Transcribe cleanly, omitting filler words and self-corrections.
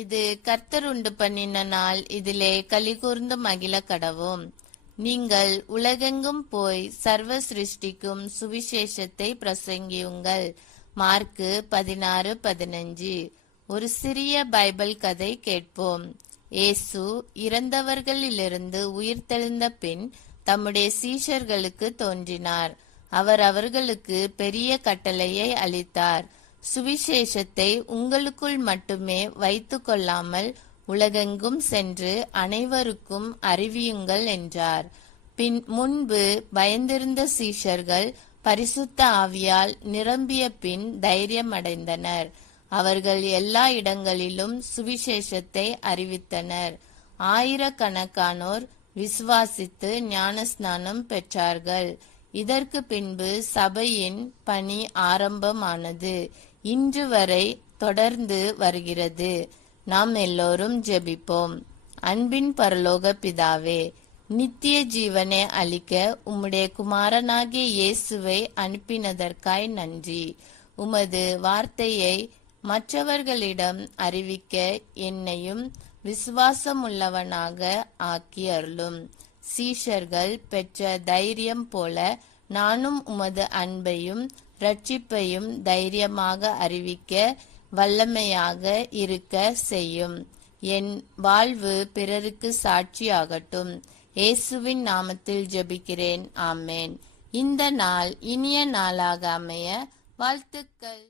இது கர்த்தர் உண்டு பண்ணின நாள், இதிலே களிகூர்ந்து மகிழ கடவோம். நீங்கள் உலகெங்கும் போய் சர்வ சிருஷ்டிக்கும் சுவிசேஷத்தை பிரசங்கியுங்கள். மார்க்கு 16:15. ஒரு சிறிய பைபிள் கதை கேட்போம். இயேசு இறந்தவர்களிலிருந்து உயிர்த்தெழுந்த பின் தம்முடைய சீஷர்களுக்கு தோன்றினார். அவர் அவர்களுக்கு பெரிய கட்டளையை அளித்தார். சுவிசேஷத்தை உங்களுக்குள் மட்டுமே வைத்து கொள்ளாமல் உலகெங்கும் சென்று அனைவருக்கும் அறிவியுங்கள் என்றார். முன்பு பயந்திருந்த சீஷர்கள் பரிசுத்த ஆவியால் நிரம்பிய பின் தைரியம் அடைந்தனர். அவர்கள் எல்லா இடங்களிலும் சுவிசேஷத்தை அறிவித்தனர். ஆயிரக்கணக்கானோர் விசுவாசித்து ஞானஸ்நானம் பெற்றார்கள். இதற்கு பின்பு சபையின் பணி ஆரம்பமானது. இன்று வரை தொடர்ந்து வருகிறது. நாம் எல்லோரும் ஜெபிப்போம். அன்பின் பரலோக பிதாவே, நித்திய ஜீவனை அளிக்க உம்முடைய குமாரனாகிய இயேசுவை அனுப்பினதற்காய் நன்றி. உமது வார்த்தையை மற்றவர்களிடம் அறிவிக்க என்னையும் விசுவாசமுள்ளவனாக ஆக்கி அருளும். சீஷர்கள் பெற்ற தைரியம் போல நானும் உமது அன்பையும் இரட்சிப்பையும் தைரியமாக அறிவிக்க வல்லமையாக இருக்க செய்யும். என் வாழ்வு பிறருக்கு சாட்சியாகட்டும். இயேசுவின் நாமத்தில் ஜெபிக்கிறேன். ஆமேன். இந்த நாள் இனிய நாளாக அமைய வாழ்த்துக்கள்.